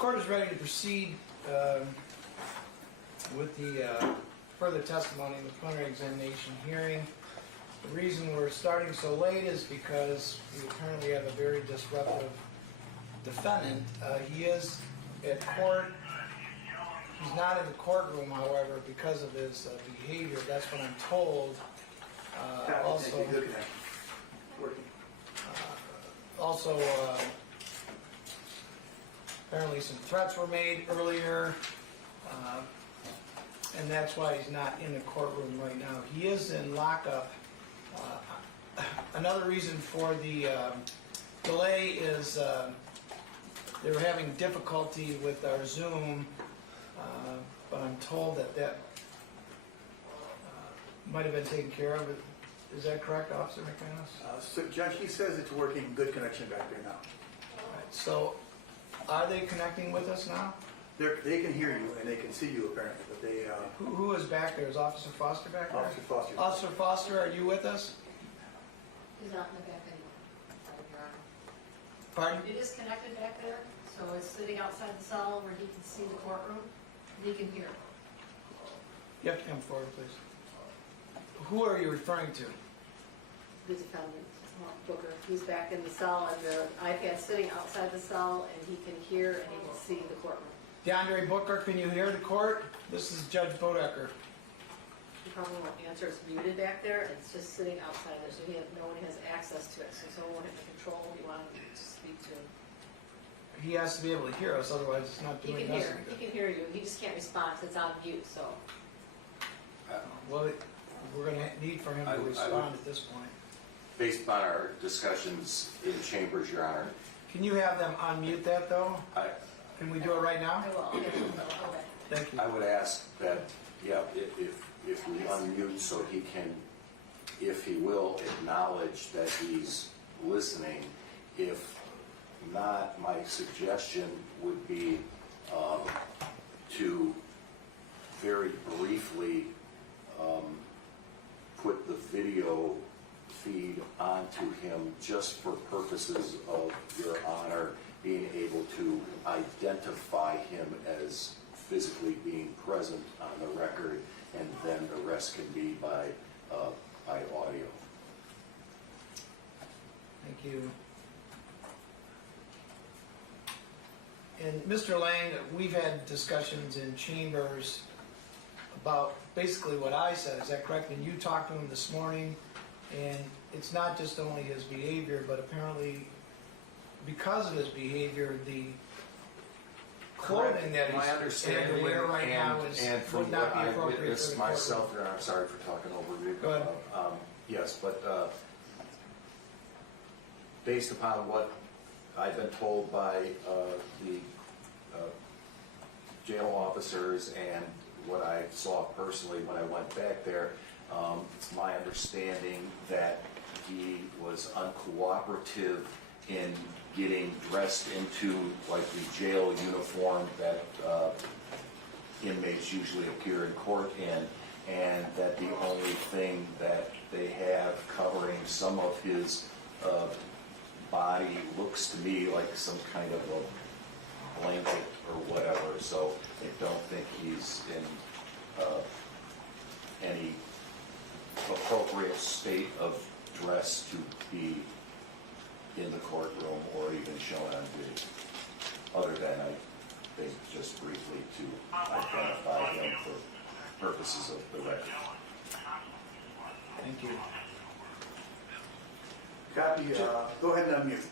court is ready to proceed with the further testimony in the preliminary examination hearing. The reason we're starting so late is because we apparently have a very disruptive defendant. He is at court. He's not in the courtroom, however, because of his behavior. That's what I'm told. Also, apparently some threats were made earlier, and that's why he's not in the courtroom right now. He is in lockup. Another reason for the delay is they were having difficulty with our Zoom, but I'm told that might have been taken care of. Is that correct, Officer McManus? So Judge, he says it's working, good connection back there now. All right, so are they connecting with us now? They can hear you and they can see you apparently, but they... Who is back there? Is Officer Foster back there? Officer Foster. Officer Foster, are you with us? He's not in the back anymore, Your Honor. Pardon? It is connected back there, so it's sitting outside the cell where he can see the courtroom, and he can hear. You have to come forward, please. Who are you referring to? The defendant, Booker. He's back in the cell, and the iPad's sitting outside the cell, and he can hear and he can see the courtroom. DeAndre Booker, can you hear the court? This is Judge Bodecker. He probably won't answer. It's muted back there. It's just sitting outside there, so no one has access to it. So someone will have to control if you want to speak to him. He has to be able to hear us, otherwise it's not He doing can us hear. any He good. can hear you. He just can't respond because it's on mute. So Well, we're going to need for him to respond at this point. Based upon our discussions in chambers, Your Honor, Can you have them unmute that, though? Can we do it right now? I will. Okay. Okay. Thank you. I would ask that, yeah, if we unmute so he can, if he will, acknowledge that he's listening. If not, my suggestion would be to very briefly put the video feed onto him just for purposes of Your Honor being able to identify him as physically being present on the record, and then the rest can be by audio. Thank you. And Mr. Lang, we've had discussions in chambers about basically what I said. Is that correct? And you talked to him this morning, and it's not just only his behavior, but apparently because of his behavior, the clothing that My he's understanding, to wear right now and from would not what be I appropriate for witnessed the myself, courtroom. and I'm sorry for talking over you. Go ahead. Yes, but based upon what I've been told by the jail officers and what I saw personally when I went back there, it's my understanding that he was uncooperative in getting dressed into like the jail uniform that inmates usually appear in court in, and that the only thing that they have covering some of his body looks to me like some kind of a blanket or whatever. So I don't think he's in any appropriate state of dress to be in the courtroom or even shown on video, other than I think just briefly to identify him for purposes of the record. Thank you. Copy, go ahead and unmute.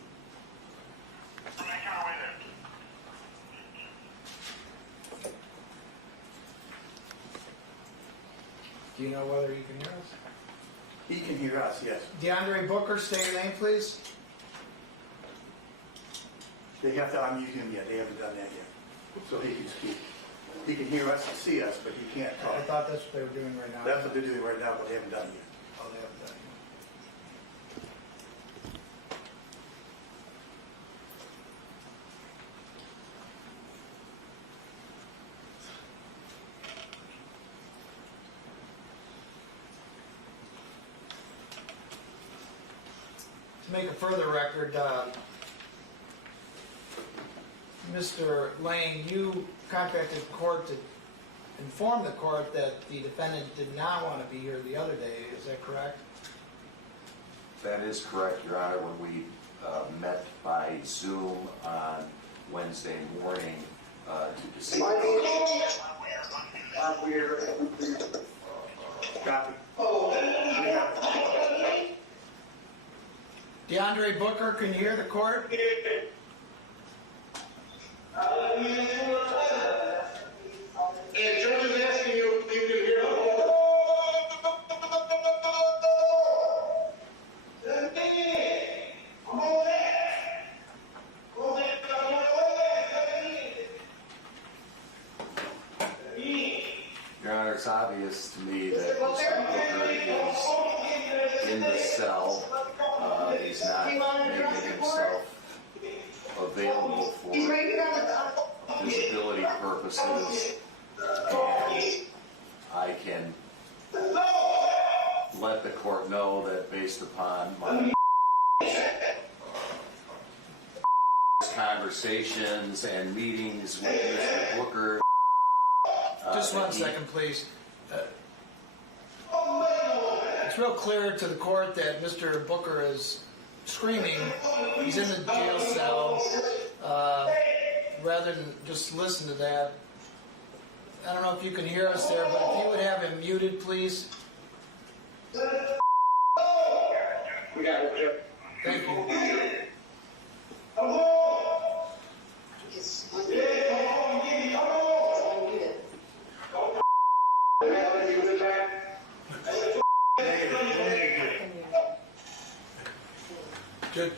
Do you know whether he can hear us? He can hear us, yes. DeAndre Booker, state your name, please. They have to unmute him yet, they haven't done that yet, so he can speak. He can hear us and see us, but he can't I talk. thought that's what they were doing right now. That's what they're doing right now, but they haven't done it yet. Oh, they haven't done it. To make a further record, Mr. Lang, you contacted the court to inform the court that the defendant did not want to be here the other day, is that correct? That is correct, Your Honor. When we met by Zoom on Wednesday morning to discuss. Copy. DeAndre Booker, can you hear the court? And judge is asking you if you can hear him. Your Honor, it's obvious to me that Mr. Booker is in the cell. He's not making himself available for visibility purposes. And I can let the court know that based upon my conversations and meetings with Mr. Booker. Just one second, please. It's real clear to the court that Mr. Booker is screaming. He's in the jail cell. Rather than just listen to that, I don't know if you can hear us there, but if you would have him muted, please. We got it. Thank you. Judge,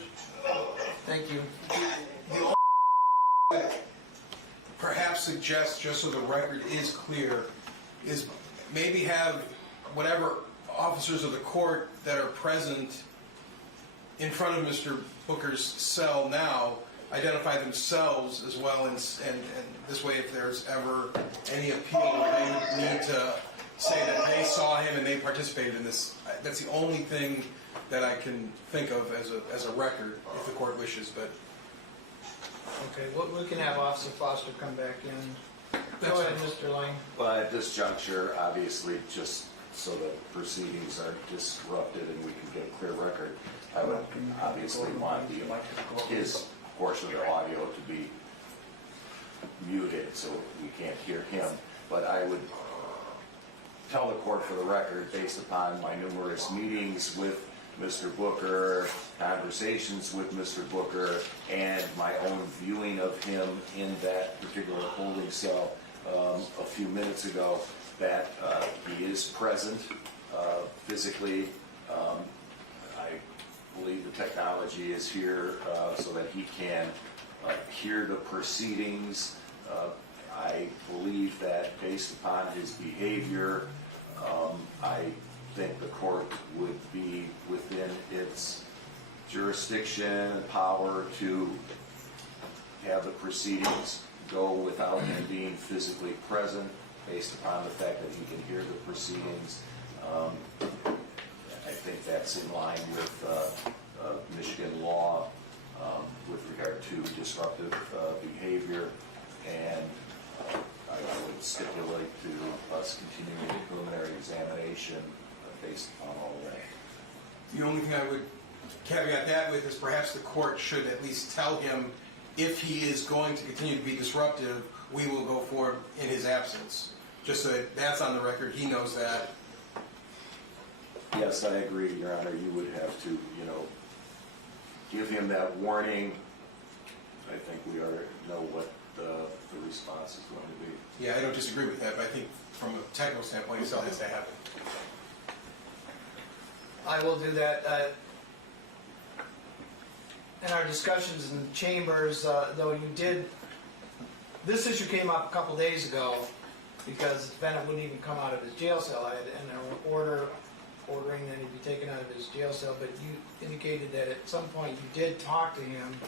thank you. Perhaps suggest, just so the record is clear, is maybe have whatever officers of the court that are present in front of Mr. Booker's cell now identify themselves as well, and this way if there's ever any appeal where they would need to say that they saw him and they participated in this. That's the only thing that I can think of as a record, if the court wishes, but... Okay, we can have Officer Foster come back in. That's Go ahead, fine. Mr. Lang. But at this juncture, obviously, just so that proceedings aren't disrupted and we can get a clear record, I would obviously want his portion of the audio to be muted so we can't hear him. But I would tell the court for the record, based upon my numerous meetings with Mr. Booker, conversations with Mr. Booker, and my own viewing of him in that particular holding cell a few minutes ago, that he is present physically. I believe the technology is here so that he can hear the proceedings. I believe that based upon his behavior, I think the court would be within its jurisdiction and power to have the proceedings go without him being physically present, based upon the fact that he can hear the proceedings. I think that's in line with Michigan law with regard to disruptive behavior, and I would stipulate to us continuing the preliminary examination based upon all of that. The only thing I would caveat that with is perhaps the court should at least tell him if he is going to continue to be disruptive, we will go forward in his absence. Just so that that's on the record, he knows that. Yes, I agree, Your Honor. You would have to, give him that warning. I think we already know what the response is going to be. Yeah, I don't disagree with that, but I think from a technical standpoint, it still has to happen. I will do that. In our discussions in the chambers, though you did, this issue came up a couple days ago because the defendant wouldn't even come out of his jail cell. I had an ordering that he be taken out of his jail cell, but you indicated that at some point you did talk to him,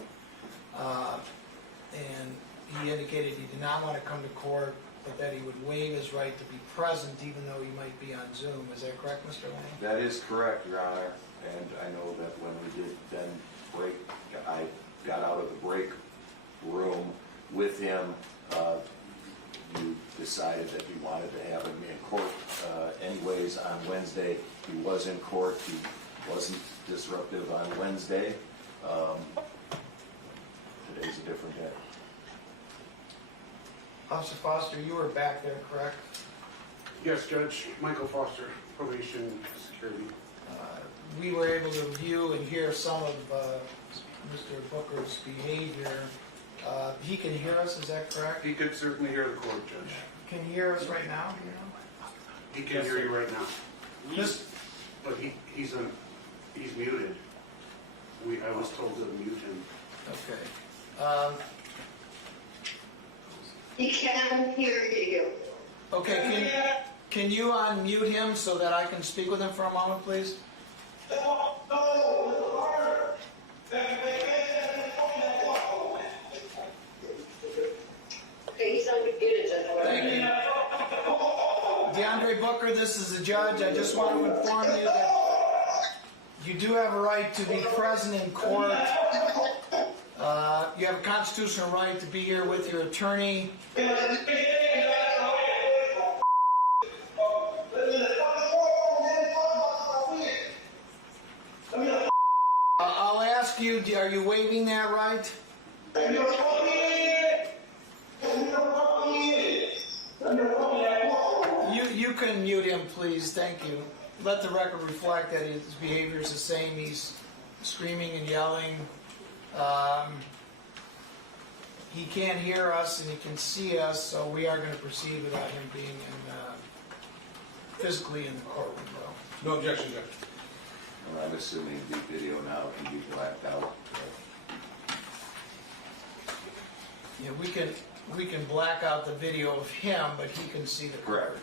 and he indicated he did not want to come to court, but that he would waive his right to be present even though he might be on Zoom. Is that correct, Mr. Lang? That is correct, Your Honor. And I know that when we did then break, I got out of the break room, with him. You decided that you wanted to have him in court anyways on Wednesday. He was in court. He wasn't disruptive on Wednesday. Today's a different day. Officer Foster, you were back there, correct? Yes, Judge. Michael Foster, probation security. We were able to view and hear some of Mr. Booker's behavior. He can hear us, is that correct? He could certainly hear the court, Judge. Can you hear us right now? He can hear you right now. Just, But he's muted. I was told to mute him. okay. He can hear you. Okay, can you unmute him so that I can speak with him for a moment, please? Okay, he's unmuted, Judge. Thank you. DeAndre Booker, this is the judge. I just want to inform you that you do have a right to be present in court. You have a constitutional right to be here with your attorney. I'll ask you, are you waiving that right? You can mute him, please. Thank you. Let the record reflect that his behavior is the same. He's screaming and yelling. He can't hear us and he can see us, so we are going to proceed without him being physically in the courtroom, though. No objection, Judge. Well, I'm assuming the video now can be blacked out. Yeah, we can black out the video of him, but he can see the Correct. court.